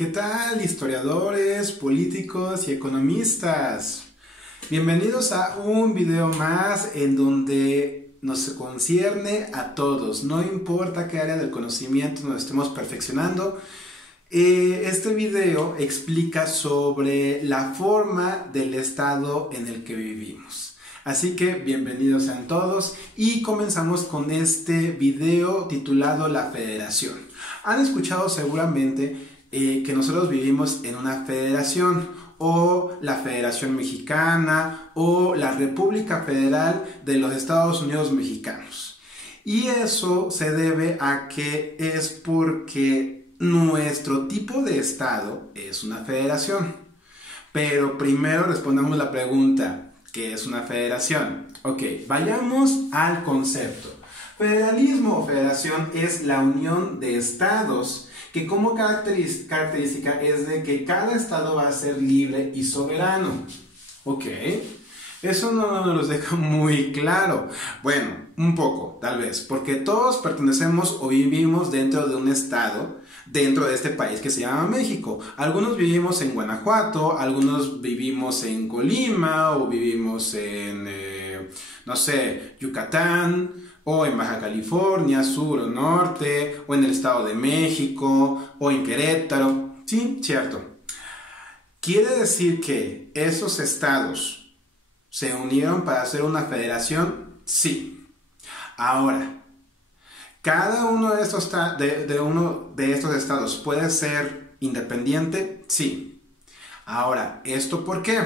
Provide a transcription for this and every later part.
¿Qué tal, historiadores, políticos y economistas? Bienvenidos a un video más en donde nos concierne a todos, no importa qué área del conocimiento nos estemos perfeccionando. Este video explica sobre la forma del estado en el que vivimos. Así que bienvenidos sean todos y comenzamos con este video titulado La Federación. Han escuchado seguramente que nosotros vivimos en una federación, o la Federación Mexicana, o la República Federal de los Estados Unidos Mexicanos. Y eso se debe a que es porque nuestro tipo de estado es una federación. Pero primero respondamos la pregunta, ¿qué es una federación? Ok, vayamos al concepto. Federalismo o federación es la unión de estados que como característica es de que cada estado va a ser libre y soberano. Ok, eso no nos lo deja muy claro. Bueno, un poco, tal vez, porque todos pertenecemos o vivimos dentro de un estado, dentro de este país que se llama México. Algunos vivimos en Guanajuato, algunos vivimos en Colima, o vivimos en, no sé, Yucatán, o en Baja California, sur o norte, o en el Estado de México, o en Querétaro. Sí, cierto. ¿Quiere decir que esos estados se unieron para hacer una federación? Sí. Ahora, ¿cada uno de estos, uno de estos estados puede ser independiente? Sí. Ahora, ¿esto por qué?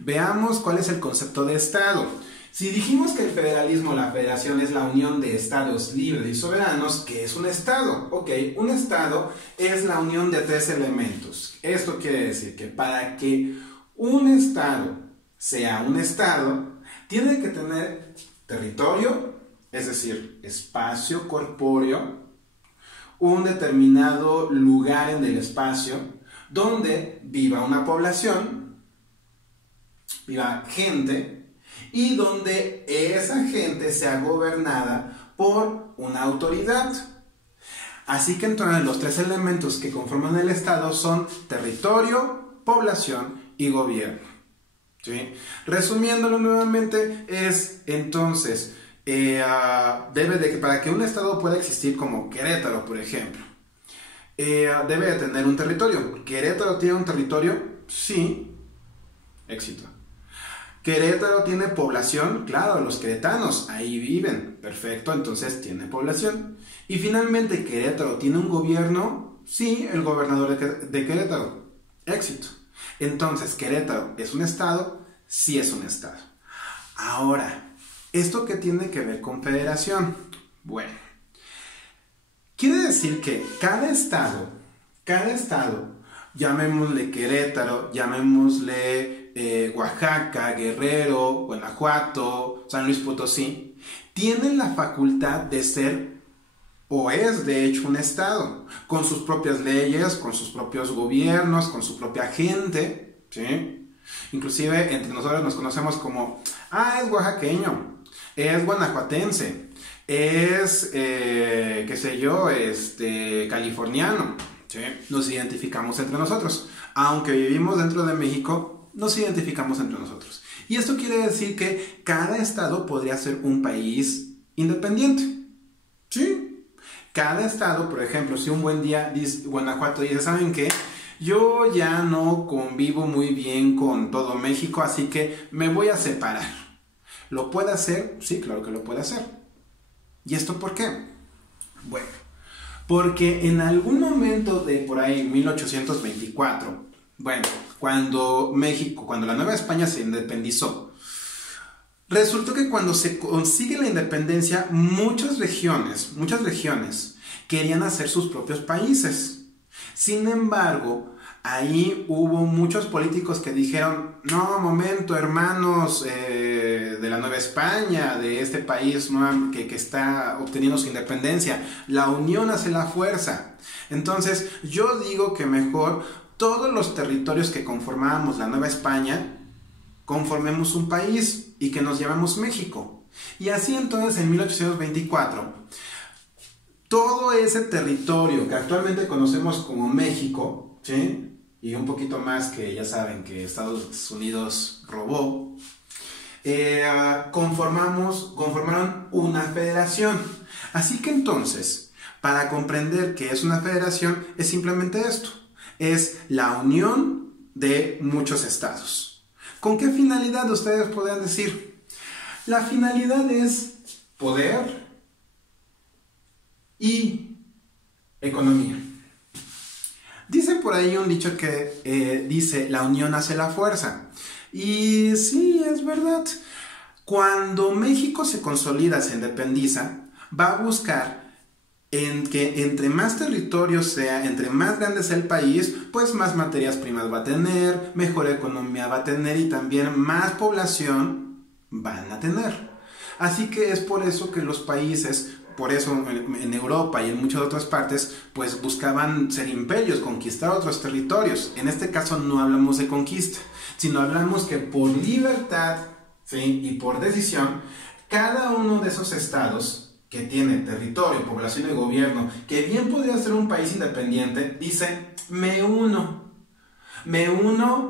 Veamos cuál es el concepto de estado. Si dijimos que el federalismo, la federación, es la unión de estados libres y soberanos, ¿qué es un estado? Ok, un estado es la unión de tres elementos. Esto quiere decir que para que un estado sea un estado, tiene que tener territorio, es decir, espacio corpóreo, un determinado lugar en el espacio donde viva una población, viva gente, y donde esa gente sea gobernada por una autoridad. Así que entonces los tres elementos que conforman el estado son territorio, población y gobierno. ¿Sí? Resumiéndolo nuevamente, es entonces debe de que para que un estado pueda existir, como Querétaro, por ejemplo, debe de tener un territorio. ¿Querétaro tiene un territorio? Sí. Éxito. ¿Querétaro tiene población? Claro, los queretanos ahí viven. Perfecto, entonces tiene población. Y finalmente, ¿Querétaro tiene un gobierno? Sí, el gobernador de Querétaro. Éxito. Entonces, ¿Querétaro es un estado? Sí es un estado. Ahora, ¿esto qué tiene que ver con federación? Bueno, quiere decir que cada estado, llamémosle Querétaro, llamémosle Oaxaca, Guerrero, Guanajuato, San Luis Potosí, tienen la facultad de ser, o es de hecho un estado, con sus propias leyes, con sus propios gobiernos, con su propia gente, ¿sí? Inclusive entre nosotros nos conocemos como, es oaxaqueño, es guanajuatense, es, qué sé yo, californiano, ¿sí? Nos identificamos entre nosotros, aunque vivimos dentro de México, nos identificamos entre nosotros. Y esto quiere decir que cada estado podría ser un país independiente. ¿Sí? Cada estado, por ejemplo, si un buen día Guanajuato dice, ¿saben qué? Yo ya no convivo muy bien con todo México, así que me voy a separar. ¿Lo puede hacer? Sí, claro que lo puede hacer. ¿Y esto por qué? Bueno, porque en algún momento de por ahí 1824, bueno, cuando la Nueva España se independizó, resultó que cuando se consigue la independencia, muchas regiones querían hacer sus propios países. Sin embargo, ahí hubo muchos políticos que dijeron, no, momento, hermanos de la Nueva España, de este país que está obteniendo su independencia, la unión hace la fuerza. Entonces, yo digo que mejor todos los territorios que conformábamos la Nueva España, conformemos un país y que nos llamemos México. Y así entonces en 1824 todo ese territorio que actualmente conocemos como México, ¿sí? Y un poquito más que ya saben que Estados Unidos robó, conformaron una federación. Así que entonces, para comprender qué es una federación, es simplemente esto. Es la unión de muchos estados. ¿Con qué finalidad ustedes podrían decir? La finalidad es poder y economía. Dicen por ahí un dicho que dice, la unión hace la fuerza. Y sí, es verdad. Cuando México se consolida, se independiza, va a buscar en que entre más territorio sea, entre más grande sea el país, pues más materias primas va a tener, mejor economía va a tener y también más población van a tener. Así que es por eso que los países, por eso en Europa y en muchas otras partes, pues buscaban ser imperios, conquistar otros territorios. En este caso no hablamos de conquista, sino hablamos que por libertad, ¿sí?, y por decisión, cada uno de esos estados que tiene territorio, población y gobierno, que bien podría ser un país independiente, dice, me uno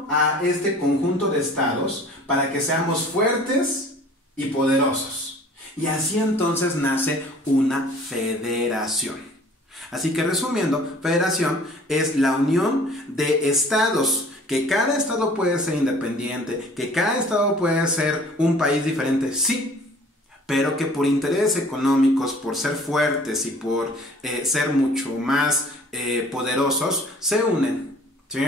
a este conjunto de estados para que seamos fuertes y poderosos. Y así entonces nace una federación. Así que resumiendo, federación es la unión de estados, que cada estado puede ser independiente, que cada estado puede ser un país diferente, sí, pero que por intereses económicos, por ser fuertes y por ser mucho más poderosos, se unen, ¿sí?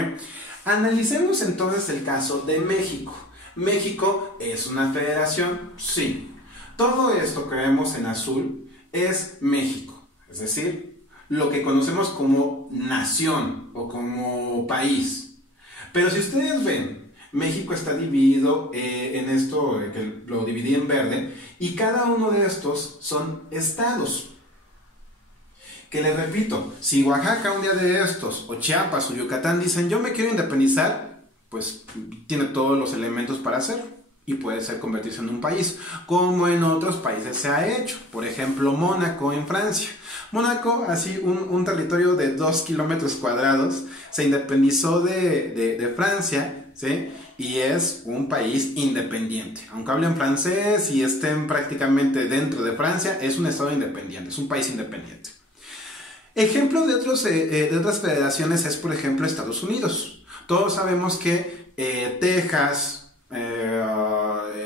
Analicemos entonces el caso de México. ¿México es una federación? Sí. Todo esto que vemos en azul es México, es decir, lo que conocemos como nación o como país. Pero si ustedes ven, México está dividido en esto, que lo dividí en verde, y cada uno de estos son estados. Que les repito, si Oaxaca un día de estos, o Chiapas o Yucatán dicen yo me quiero independizar, pues tiene todos los elementos para hacerlo y puede ser convertirse en un país, como en otros países se ha hecho. Por ejemplo, Mónaco en Francia. Mónaco, así un territorio de 2 kilómetros cuadrados, se independizó de Francia, ¿sí? Y es un país independiente. Aunque hablen francés y estén prácticamente dentro de Francia, es un estado independiente, es un país independiente. Ejemplo de otras federaciones es, por ejemplo, Estados Unidos. Todos sabemos que Texas,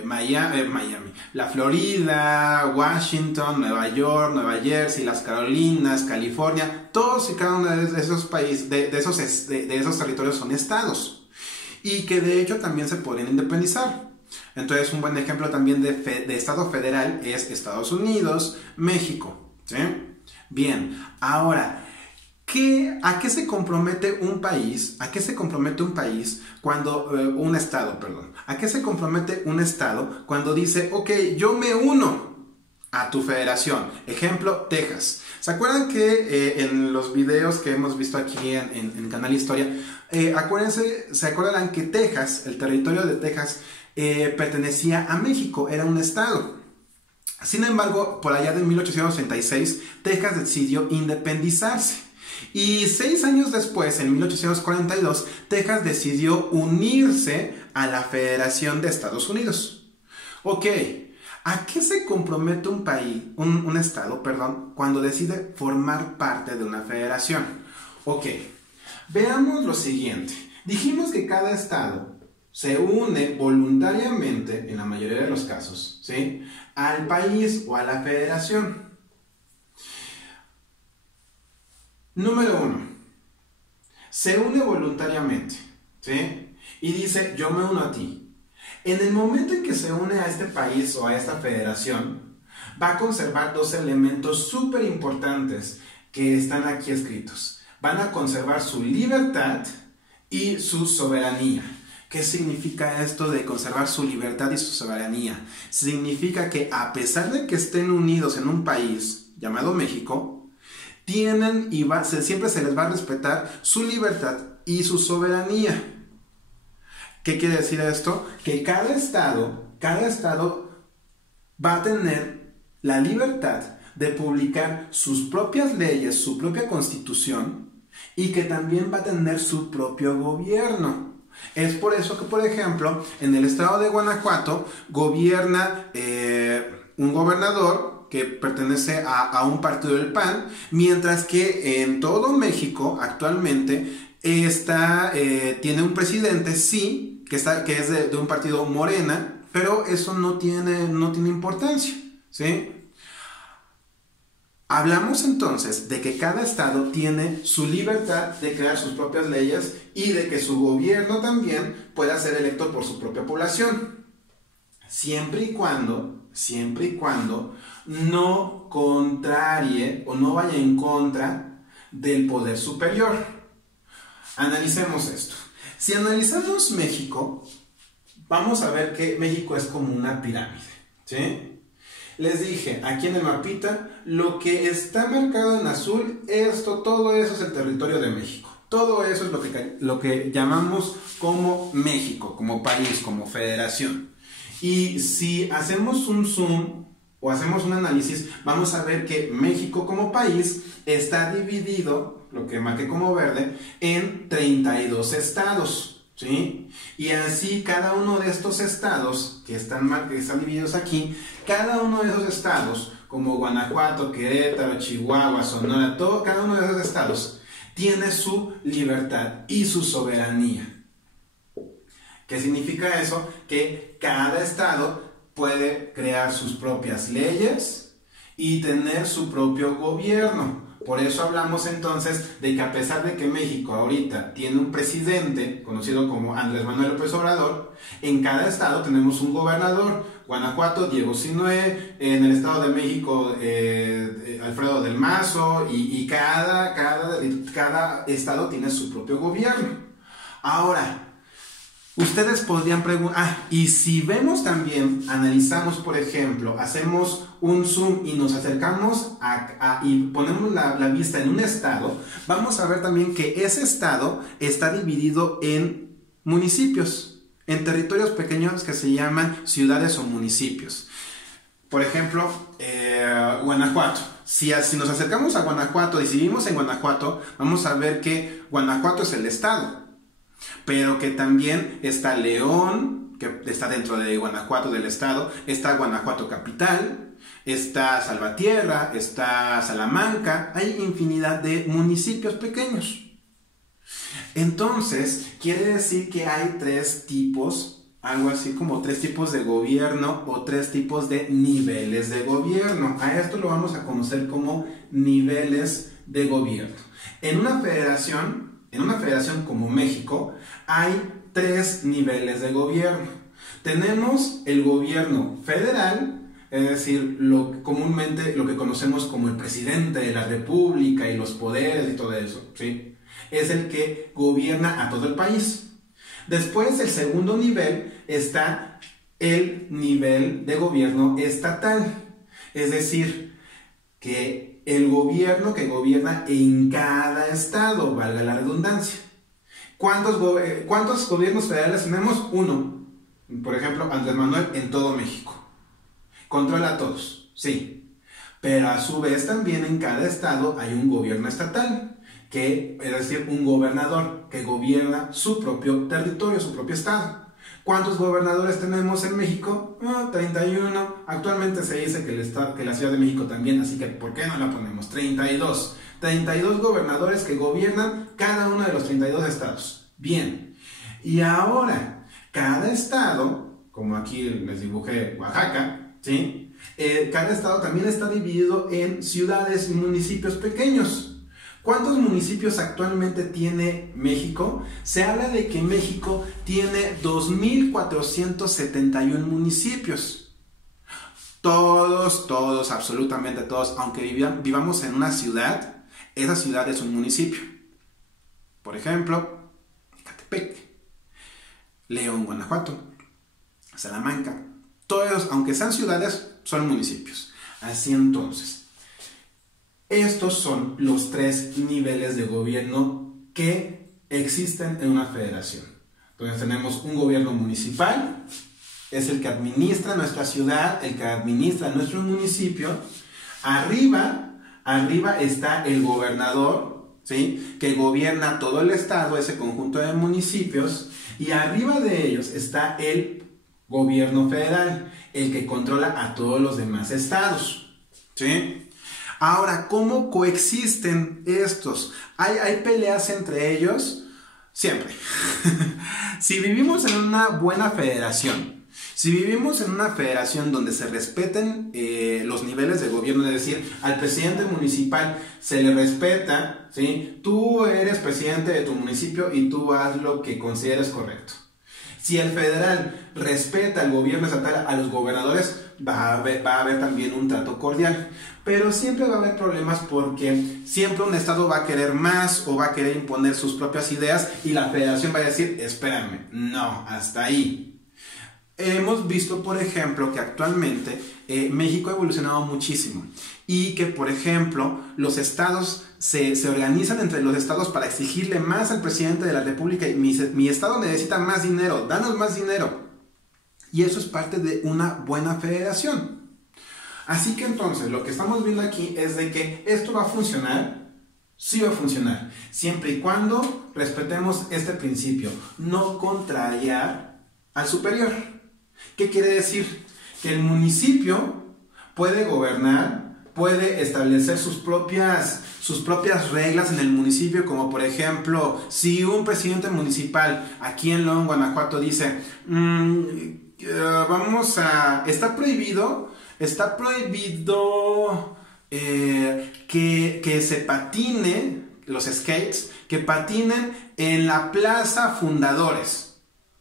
Miami, la Florida, Washington, Nueva York, Nueva Jersey, las Carolinas, California, todos y cada uno de esos países, de esos territorios son estados y que de hecho también se podrían independizar. Entonces un buen ejemplo también de estado federal es Estados Unidos, México, ¿sí? Bien, ahora, ¿a qué se compromete un país? ¿A qué se compromete un país cuando, un estado, perdón? ¿A qué se compromete un estado cuando dice, ok, yo me uno a tu federación? Ejemplo, Texas. ¿Se acuerdan que en los videos que hemos visto aquí en Canal Historia, se acuerdan que Texas, el territorio de Texas, pertenecía a México, era un estado? Sin embargo, por allá de 1836, Texas decidió independizarse. Y 6 años después, en 1842, Texas decidió unirse a la Federación de Estados Unidos. Ok, ¿a qué se compromete un país, un estado, perdón, cuando decide formar parte de una federación? Ok, veamos lo siguiente. Dijimos que cada estado se une voluntariamente, en la mayoría de los casos, ¿sí?, al país o a la federación. Número 1. Se une voluntariamente, ¿sí? Y dice, yo me uno a ti. En el momento en que se une a este país o a esta federación, va a conservar 2 elementos súper importantes que están aquí escritos. Van a conservar su libertad y su soberanía. ¿Qué significa esto de conservar su libertad y su soberanía? Significa que a pesar de que estén unidos en un país llamado México, tienen y siempre se les va a respetar su libertad y su soberanía. ¿Qué quiere decir esto? Que cada estado va a tener la libertad de publicar sus propias leyes, su propia constitución, y que también va a tener su propio gobierno. Es por eso que, por ejemplo, en el estado de Guanajuato gobierna un gobernador que pertenece a un partido del PAN, mientras que en todo México actualmente tiene un presidente, sí, que es de un partido Morena, pero eso no tiene importancia, ¿sí? Hablamos entonces de que cada estado tiene su libertad de crear sus propias leyes y de que su gobierno también pueda ser electo por su propia población, siempre y cuando no contrarie o no vaya en contra del poder superior. Analicemos esto. Si analizamos México, vamos a ver que México es como una pirámide, ¿sí? Les dije, aquí en el mapita, lo que está marcado en azul, todo eso es el territorio de México. Todo eso es lo que llamamos como México, como país, como federación. Y si hacemos un zoom o hacemos un análisis, vamos a ver que México como país está dividido, lo que marqué como verde, en 32 estados. ¿Sí? Y así cada uno de estos estados que están divididos aquí, cada uno de esos estados, como Guanajuato, Querétaro, Chihuahua, Sonora, cada uno de esos estados tiene su libertad y su soberanía. ¿Qué significa eso? Que cada estado puede crear sus propias leyes y tener su propio gobierno. Por eso hablamos entonces de que a pesar de que México ahorita tiene un presidente conocido como Andrés Manuel López Obrador, en cada estado tenemos un gobernador. Guanajuato, Diego Sinue; en el estado de México, Alfredo del Mazo, y cada estado tiene su propio gobierno. Ahora, ustedes podrían preguntar, y si vemos también, analizamos, por ejemplo, hacemos un zoom y nos acercamos y ponemos la vista en un estado, vamos a ver también que ese estado está dividido en municipios, en territorios pequeños que se llaman ciudades o municipios. Por ejemplo, Guanajuato. Si nos acercamos a Guanajuato y si vivimos en Guanajuato, vamos a ver que Guanajuato es el estado, pero que también está León, que está dentro de Guanajuato del estado, está Guanajuato capital, está Salvatierra, está Salamanca, hay infinidad de municipios pequeños. Entonces, quiere decir que hay tres tipos, algo así como tres tipos de gobierno o tres tipos de niveles de gobierno. A esto lo vamos a conocer como niveles de gobierno. En una federación como México, hay tres niveles de gobierno. Tenemos el gobierno federal, es decir, comúnmente lo que conocemos como el presidente de la república y los poderes y todo eso, ¿sí? Es el que gobierna a todo el país. Después, el segundo nivel, está el nivel de gobierno estatal, es decir, que el gobierno que gobierna en cada estado, valga la redundancia. ¿Cuántos gobiernos federales tenemos? Uno. Por ejemplo, Andrés Manuel en todo México. Controla a todos, sí. Pero a su vez también en cada estado hay un gobierno estatal, es decir, un gobernador que gobierna su propio territorio, su propio estado. ¿Cuántos gobernadores tenemos en México? 31. Actualmente se dice que la Ciudad de México también, así que ¿por qué no la ponemos? 32. 32 gobernadores que gobiernan cada uno de los 32 estados. Bien. Y ahora, cada estado, como aquí les dibujé Oaxaca, ¿sí? Cada estado también está dividido en ciudades y municipios pequeños. ¿Cuántos municipios actualmente tiene México? Se habla de que México tiene 2,471 municipios. Todos, absolutamente todos, aunque vivamos en una ciudad, esa ciudad es un municipio. Por ejemplo, Ecatepec, León, Guanajuato, Salamanca. Todos, aunque sean ciudades, son municipios. Así entonces, estos son los tres niveles de gobierno que existen en una federación. Entonces tenemos un gobierno municipal, es el que administra nuestra ciudad, el que administra nuestro municipio. Arriba está el gobernador, ¿sí? Que gobierna todo el estado, ese conjunto de municipios, y arriba de ellos está el gobierno federal, el que controla a todos los demás estados, ¿sí? Ahora, ¿cómo coexisten estos? ¿Hay peleas entre ellos? Siempre. Si vivimos en una buena federación, si vivimos en una federación donde se respeten los niveles de gobierno, es decir, al presidente municipal se le respeta, ¿sí? Tú eres presidente de tu municipio y tú haz lo que consideres correcto. Si el federal respeta al gobierno estatal, a los gobernadores, va a haber también un trato cordial. Pero siempre va a haber problemas porque siempre un estado va a querer más o va a querer imponer sus propias ideas y la federación va a decir, espérame, no, hasta ahí. Hemos visto, por ejemplo, que actualmente México ha evolucionado muchísimo y que, por ejemplo, los estados se organizan entre los estados para exigirle más al presidente de la república y mi estado necesita más dinero, danos más dinero. Y eso es parte de una buena federación. Así que entonces lo que estamos viendo aquí es de que esto va a funcionar, sí va a funcionar, siempre y cuando respetemos este principio, no contrariar al superior. ¿Qué quiere decir? Que el municipio puede gobernar, puede establecer sus propias reglas en el municipio, como por ejemplo, si un presidente municipal aquí en León, Guanajuato, dice, está prohibido que se patine, los skates, que patinen en la Plaza Fundadores.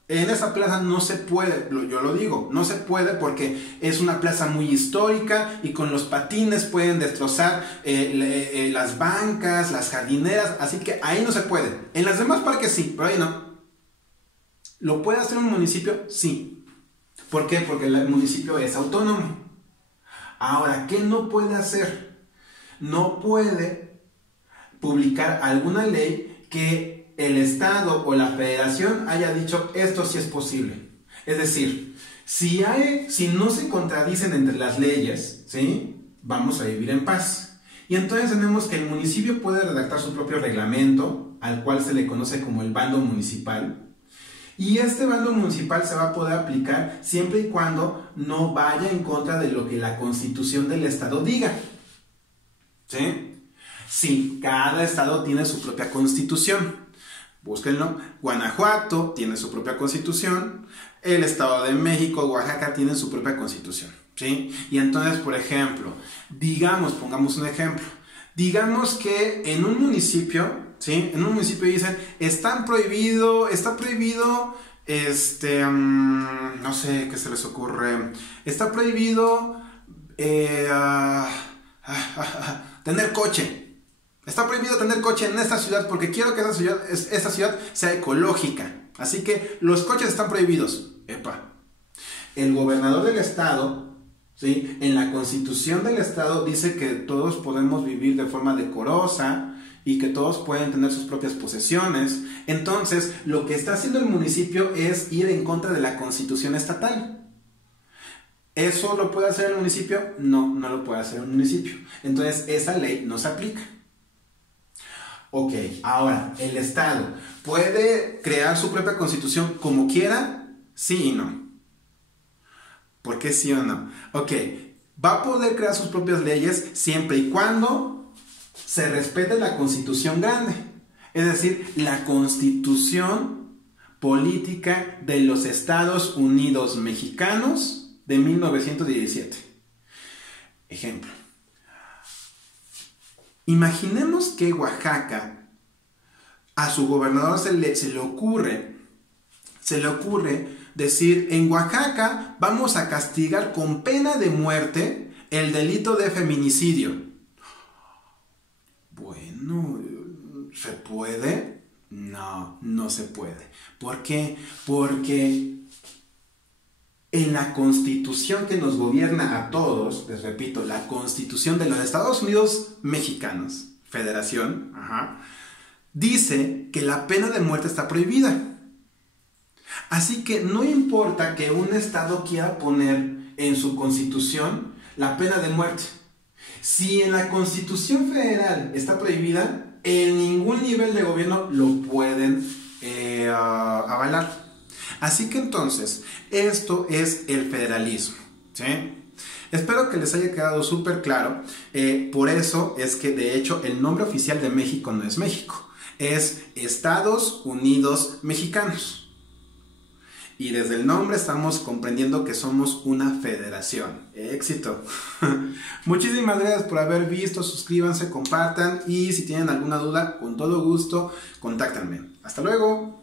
En esa plaza no se puede, yo lo digo, no se puede porque es una plaza muy histórica y con los patines pueden destrozar las bancas, las jardineras, así que ahí no se puede. En las demás parques sí, pero ahí no. ¿Lo puede hacer un municipio? Sí. ¿Por qué? Porque el municipio es autónomo. Ahora, ¿qué no puede hacer? No puede publicar alguna ley que el Estado o la Federación haya dicho esto sí es posible. Es decir, si no se contradicen entre las leyes, ¿sí? Vamos a vivir en paz. Y entonces tenemos que el municipio puede redactar su propio reglamento, al cual se le conoce como el bando municipal. Y este bando municipal se va a poder aplicar siempre y cuando no vaya en contra de lo que la Constitución del Estado diga. ¿Sí? Sí, cada estado tiene su propia constitución. Búsquenlo. Guanajuato tiene su propia constitución. El Estado de México, Oaxaca tienen su propia constitución. ¿Sí? Y entonces, por ejemplo, pongamos un ejemplo. Digamos que en un municipio, ¿sí? En un municipio dicen, está prohibido, no sé qué se les ocurre, está prohibido tener coche. Está prohibido tener coche en esta ciudad porque quiero que esta ciudad sea ecológica. Así que los coches están prohibidos. Epa. El gobernador del estado, ¿sí? En la constitución del estado dice que todos podemos vivir de forma decorosa y que todos pueden tener sus propias posesiones. Entonces, lo que está haciendo el municipio es ir en contra de la constitución estatal. ¿Eso lo puede hacer el municipio? No, no lo puede hacer el municipio. Entonces, esa ley no se aplica. Ok, ahora, ¿el Estado puede crear su propia constitución como quiera? Sí y no. ¿Por qué sí o no? Ok, va a poder crear sus propias leyes siempre y cuando se respete la Constitución grande. Es decir, la Constitución Política de los Estados Unidos Mexicanos de 1917. Ejemplo. Imaginemos que Oaxaca, a su gobernador se le ocurre decir, en Oaxaca vamos a castigar con pena de muerte el delito de feminicidio. Bueno, ¿se puede? No, no se puede. ¿Por qué? Porque en la Constitución que nos gobierna a todos, les repito, la Constitución de los Estados Unidos Mexicanos, Federación, dice que la pena de muerte está prohibida. Así que no importa que un estado quiera poner en su Constitución la pena de muerte. Si en la Constitución Federal está prohibida, en ningún nivel de gobierno lo pueden avalar. Así que entonces, esto es el federalismo, ¿sí? Espero que les haya quedado súper claro. Por eso es que de hecho el nombre oficial de México no es México, es Estados Unidos Mexicanos. Y desde el nombre estamos comprendiendo que somos una federación. ¡Éxito! Muchísimas gracias por haber visto, suscríbanse, compartan y si tienen alguna duda, con todo gusto, contáctenme. ¡Hasta luego!